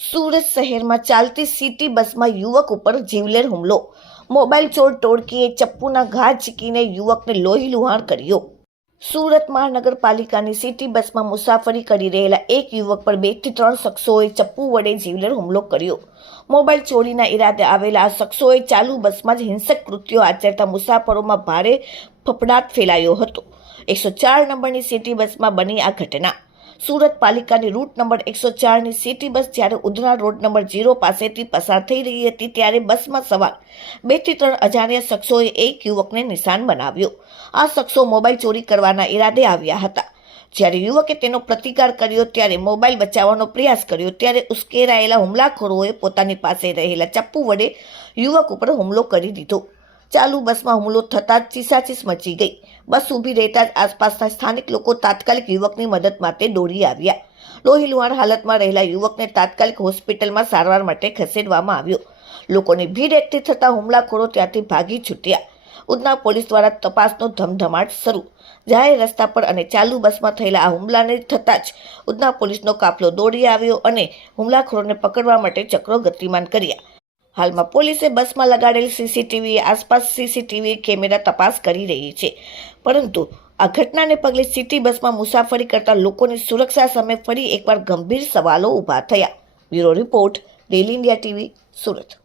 સુરત શહેરમાં ચાલતી સિટી બસમાં યુવક ઉપર જીવલેણ હુમલો. મોબાઈલ ચોર ટોળકીએ ચપ્પુના ઘા ઝીકીને યુવકને લોહી લુહાણ કર્યો. સુરત મહાનગરપાલિકાની સિટી બસમાં મુસાફરી કરી રહેલા એક યુવક પર 2 થી 3 શખ્સોએ ચપ્પુ વડે જીવલેણ હુમલો કર્યો. મોબાઈલ ચોરીના ઈરાદે આવેલા આ શખ્સોએ ચાલુ બસમાં જ હિંસક કૃત્યો આચરતા મુસાફરોમાં ભારે ફફડાટ ફેલાયો હતો. 104 નંબરની સિટી બસમાં બની આ ઘટના. સુરત પાલિકાની રૂટ નંબર 104ની સિટી બસ જ્યારે ઉધના રોડ નંબર 0 પાસેથી પસાર થઈ રહી હતી ત્યારે બસમાં સવાર 2 થી 3 અજાણ્યા શખ્સોએ એક યુવકને નિશાન બનાવ્યો. આ શખ્સો મોબાઈલ ચોરી કરવાના ઈરાદે આવ્યા હતા. જ્યારે યુવકે તેનો પ્રતિકાર કર્યો ત્યારે મોબાઈલ બચાવવાનો પ્રયાસ કર્યો ત્યારે ઉશ્કેરાયેલા હુમલાખોરોએ પોતાની પાસે રહેલા ચપ્પુ વડે યુવક ઉપર હુમલો કરી દીધો. ચાલુ બસમાં હુમલો થતાં જ ચીસાચીસ મચી ગઈ. બસ ઊભી રહેતા જ આસપાસના સ્થાનિક લોકો તાત્કાલિક યુવકની મદદ માટે દોડી આવ્યા. લોહી લુહાણ હાલતમાં રહેલા યુવકને તાત્કાલિક હોસ્પિટલમાં સારવાર માટે ખસેડવામાં આવ્યો. લોકોની ભીડ એકઠી થતાં હુમલાખોરો ત્યાંથી ભાગી છૂટ્યા. ઉધના પોલીસ દ્વારા તપાસનો ધમધમાટ શરૂ. જાહેર રસ્તા પર અને ચાલુ બસમાં થયેલા આ હુમલાને થતાં જ ઉધના પોલીસનો કાફલો દોડી આવ્યો અને હુમલાખોરોને પકડવા માટે ચક્રો ગતિમાન કર્યા. હાલમાં પોલીસે બસમાં લગાડેલ સીસીટીવી આસપાસ સીસીટીવી કેમેરા તપાસ કરી રહી છે. પરંતુ આ ઘટનાને પગલે સિટી બસમાં મુસાફરી કરતા લોકોની સુરક્ષા સામે ફરી એકવાર ગંભીર સવાલો ઊભા થયા. Bureau report, daily India TV, Surat.